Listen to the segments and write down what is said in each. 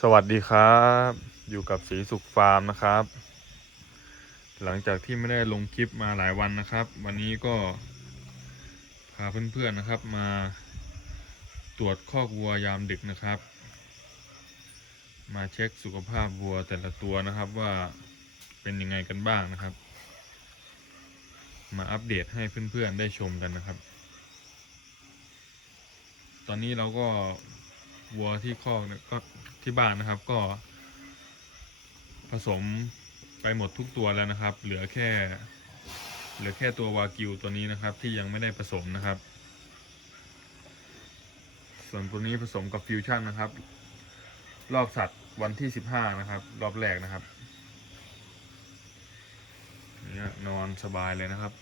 สวัสดีครับ อยู่กับสีสุขฟาร์มนะครับ หลังจากที่ไม่ได้ลงคลิปมาหลายวันนะครับ วันนี้ก็พาเพื่อนๆนะครับ มาตรวจคอกวัวยามดึกนะครับ มาเช็คสุขภาพวัวแต่ละตัวนะครับว่าเป็นยังไงกันบ้างนะครับ มาอัปเดตให้เพื่อนๆได้ชมกันนะครับ ตอนนี้เราก็ วัวที่คอกเนี่ยก็ที่บ้านนะครับก็ ผสมไปหมดทุกตัวแล้วนะครับ เหลือแค่ เหลือแค่ตัววากิวตัวนี้นะครับ ที่ยังไม่ได้ผสมนะครับ ส่วนตัวนี้ผสมกับฟิวชั่นนะครับ รอบสัตว์วันที่สิบห้านะครับ รอบแรกนะครับเนี่ยนอนสบายเลยนะครับ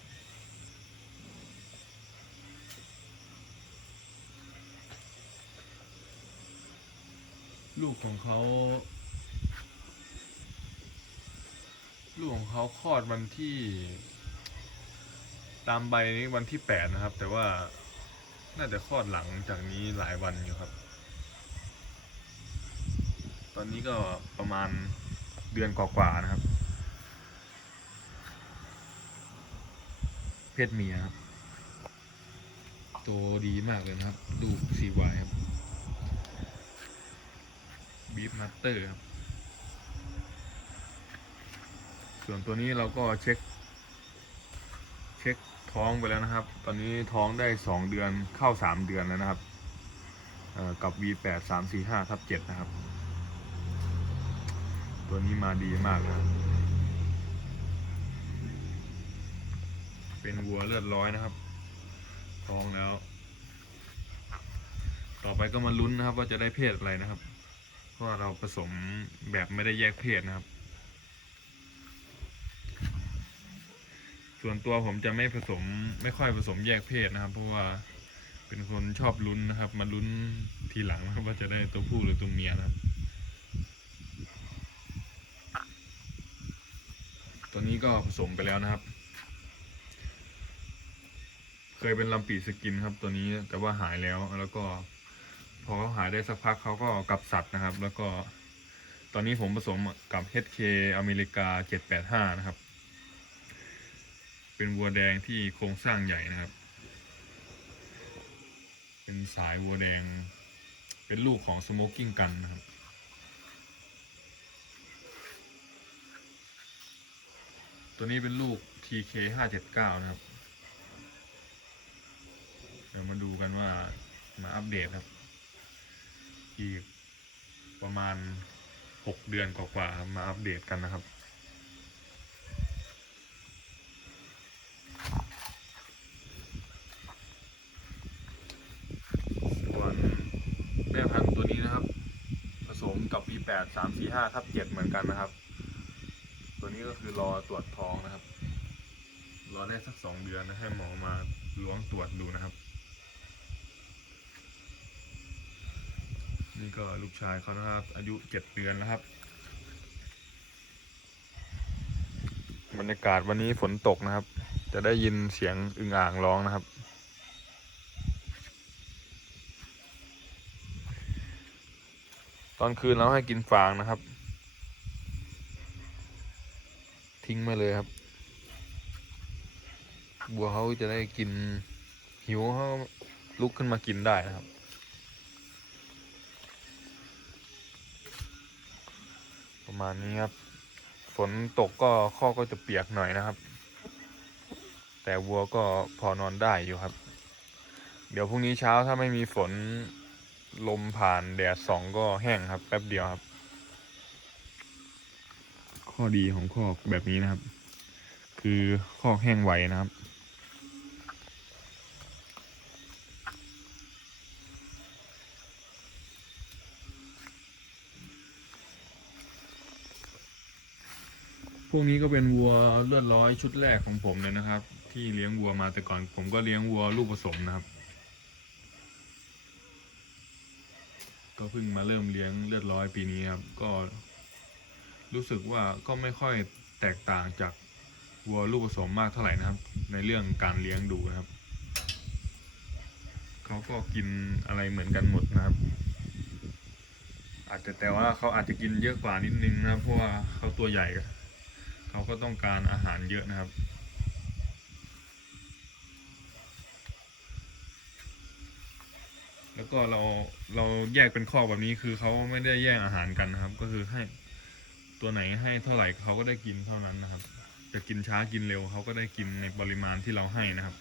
ลูกของเขา ลูกของเขาคลอดวันที่ ตามใบนี้วันที่แปดนะครับ แต่ว่าน่าจะคลอดหลังจากนี้หลายวันอยู่ครับ ตอนนี้ก็ประมาณเดือนกว่าๆนะครับ เพศเมียครับโตดีมากเลยนะครับ ดูสีวายครับ บีฟมาสเตอร์ครับ ส่วนตัวนี้เราก็เช็ค เช็คท้องไปแล้วนะครับ ตอนนี้ท้องได้สองเดือนเข้าสามเดือนแล้วนะครับกับ V8 3 4 5ทับ7นะครับ ตัวนี้มาดีมากนะครับเป็นวัวเลือดร้อยนะครับ ท้องแล้ว ต่อไปก็มาลุ้นนะครับว่าจะได้เพศอะไรนะครับ ราะว่าเราผสมแบบไม่ได้แยกเพศนะครับ ส่วนตัวผมจะไม่ผสมไม่ค่อยผสมแยกเพศนะครับ เพราะว่าเป็นคนชอบลุ้นนะครับ มาลุ้นทีหลังนะครับว่าจะได้ตัวผู้หรือตัวเมียนะครับตัวนี้ก็ผสมไปแล้วนะครับ เคยเป็นลำปีสกินครับตัวนี้แต่ว่าหายแล้วแล้วก็ พอเขาหายได้สักพักเขาก็กลับสัตว์นะครับ แล้วก็ตอนนี้ผมผสมกับ HK อเมริกา 785 นะครับ เป็นวัวแดงที่โครงสร้างใหญ่นะครับ เป็นสายวัวแดง เป็นลูกของ Smoking Gun นะครับตัวนี้เป็นลูก TK 579 นะครับ เดี๋ยวมาดูกันว่ามาอัปเดตครับ อีกประมาณหกเดือนกว่าๆมาอัปเดตกันนะครับส่วนแม่พันธุ์ตัวนี้นะครับ ผสมกับ V8 3 4 5ทับ7เหมือนกันนะครับ ตัวนี้ก็คือรอตรวจท้องนะครับ รอได้สักสองเดือนนะให้หมอมาล้วงตรวจดูนะครับ นี่ก็ลูกชายเขานะครับ อายุเจ็ดเดือนแล้วครับ บรรยากาศวันนี้ฝนตกนะครับ จะได้ยินเสียงอึ่งอ่างร้องนะครับ ตอนคืนเราให้กินฟางนะครับ ทิ้งมาเลยครับ บัวเขาจะได้กินหิวเขาลุกขึ้นมากินได้นะครับ มาณนี้ครับ ฝนตกก็ข้อก็จะเปียกหน่อยนะครับ แต่วัวก็พอนอนได้อยู่ครับ เดี๋ยวพรุ่งนี้เช้าถ้าไม่มีฝนลมผ่านแดดส่องก็แห้งครับ แป๊บเดียวครับ ข้อดีของคอกแบบนี้นะครับ คือคอกแห้งไวนะครับ พวกนี้ก็เป็นวัวเลือดร้อยชุดแรกของผมเลยนะครับ ที่เลี้ยงวัวมาแต่ก่อน ผมก็เลี้ยงวัวลูกผสมนะครับ ก็เพิ่งมาเริ่มเลี้ยงเลือดร้อยปีนี้ครับ ก็รู้สึกว่าก็ไม่ค่อยแตกต่างจากวัวลูกผสมมากเท่าไหร่นะครับ ในเรื่องการเลี้ยงดูนะครับเขาก็กินอะไรเหมือนกันหมดนะครับ อาจจะแต่ว่าเขาอาจจะกินเยอะกว่านิดนึงนะเพราะว่าเขาตัวใหญ่ เขาก็ต้องการอาหารเยอะนะครับ แล้วก็เราเราแยกเป็นข้อแบบนี้คือเขาไม่ได้แย่งอาหารกันนะครับ ก็คือให้ตัวไหนให้เท่าไหร่เขาก็ได้กินเท่านั้นนะครับ จะกินช้ากินเร็วเขาก็ได้กินในปริมาณที่เราให้นะครับ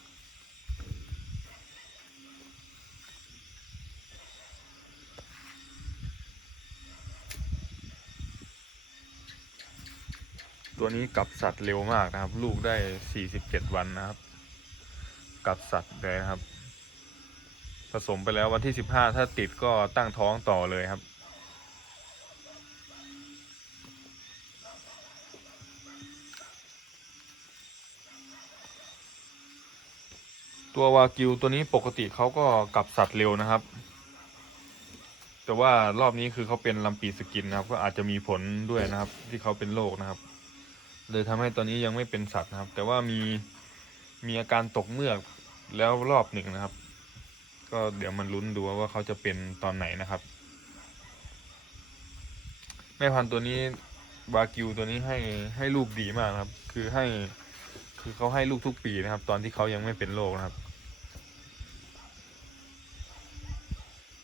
ตัวนี้กลับสัตว์เร็วมากนะครับ ลูกได้47วันนะครับกลับสัตว์เลยนะครับ ผสมไปแล้ววันที่15ถ้าติดก็ตั้งท้องต่อเลยครับ ตัววากิวตัวนี้ปกติเขาก็กลับสัตว์เร็วนะครับแต่ว่ารอบนี้คือเขาเป็นลำปีสกินนะครับ ก็อาจจะมีผลด้วยนะครับ ที่เขาเป็นโรคนะครับ เลยทำให้ตอนนี้ยังไม่เป็นสัตว์นะครับ แต่ว่ามีมีอาการตกเมือกแล้วรอบหนึ่งนะครับ ก็เดี๋ยวมันลุ้นดูว่าเขาจะเป็นตอนไหนนะครับ แม่พันธุ์ตัวนี้วากิวตัวนี้ให้ให้ลูกดีมากครับ คือให้คือเขาให้ลูกทุกปีนะครับ ตอนที่เขายังไม่เป็นโรคนะครับ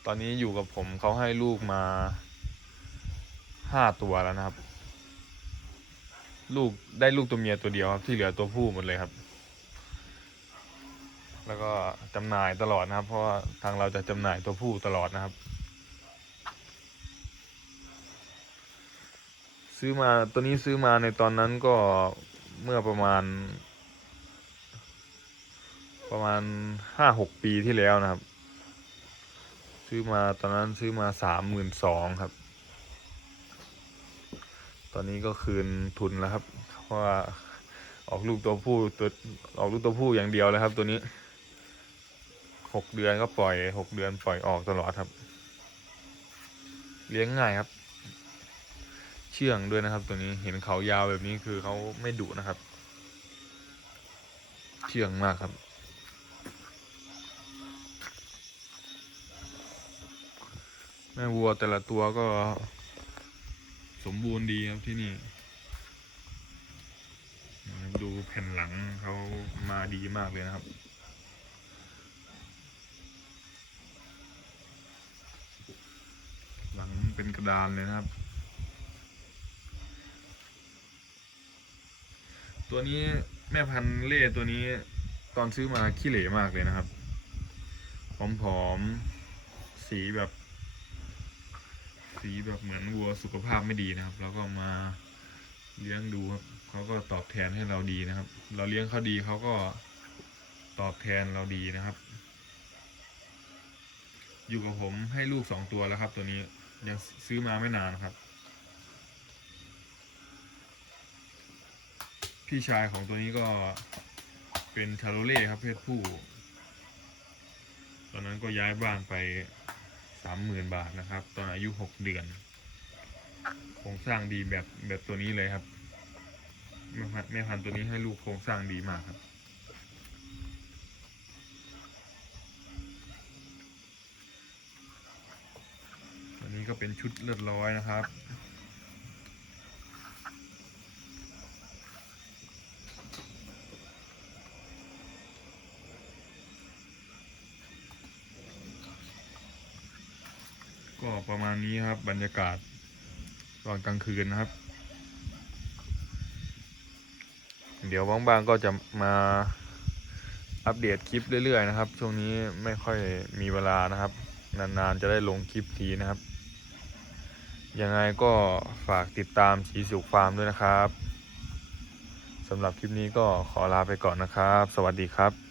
ตอนนี้อยู่กับผมเขาให้ลูกมาห้าตัวแล้วนะครับ ลูกได้ลูกตัวเมียตัวเดียวครับ ที่เหลือตัวผู้หมดเลยครับ แล้วก็จำหน่ายตลอดนะครับ เพราะว่าทางเราจะจำหน่ายตัวผู้ตลอดนะครับ ซื้อมาตัวนี้ซื้อมาในตอนนั้นก็เมื่อประมาณ ประมาณห้าหกปีที่แล้วนะครับ ซื้อมาตอนนั้นซื้อมาสามหมื่นสองครับ ตอนนี้ก็คืนทุนแล้วครับ เพราะว่าออกลูกตัวผู้ตัวออกลูกตัวผู้อย่างเดียวเลยครับ ตัวนี้หกเดือนก็ปล่อยหกเดือนปล่อยออกตลอดครับ เลี้ยงง่ายครับ เชื่องด้วยนะครับ ตัวนี้เห็นเขายาวแบบนี้คือเขาไม่ดุนะครับ เชื่องมากครับแม่วัวแต่ละตัวก็ สมบูรณ์ดีครับที่นี่ดูแผ่นหลังเขามาดีมากเลยนะครับ หลังเป็นกระดานเลยนะครับ ตัวนี้แม่พันธุ์เล่ตัวนี้ตอนซื้อมาขี้เหร่มากเลยนะครับ ผอมๆ สีแบบ สีแบบเหมือนวัวสุขภาพไม่ดีนะครับแล้วก็มาเลี้ยงดูครับเขาก็ตอบแทนให้เราดีนะครับ เราเลี้ยงเขาดีเขาก็ตอบแทนเราดีนะครับ อยู่กับผมให้ลูกสองตัวแล้วครับ ตัวนี้ยังซื้อมาไม่นานครับ พี่ชายของตัวนี้ก็เป็นชาโลเล่ครับเพศผู้ ตอนนั้นก็ย้ายบ้านไปามหมื่นบาทนะครับ ตอนอายุหกเดือนโครงสร้างดีแบบแบบตัวนี้เลยครับแม่พันธุ์ตัวนี้ให้ลูกโครงสร้างดีมากครับอันนี้ก็เป็นชุดเลือดร้อยนะครับ ประมาณนี้ครับ บรรยากาศตอนกลางคืนนะครับ เดี๋ยวบางๆก็จะมาอัปเดตคลิปเรื่อยๆนะครับ ช่วงนี้ไม่ค่อยมีเวลานะครับ นานๆจะได้ลงคลิปทีนะครับ ยังไงก็ฝากติดตามสีสุกฟาร์มด้วยนะครับสำหรับคลิปนี้ก็ขอลาไปก่อนนะครับ สวัสดีครับ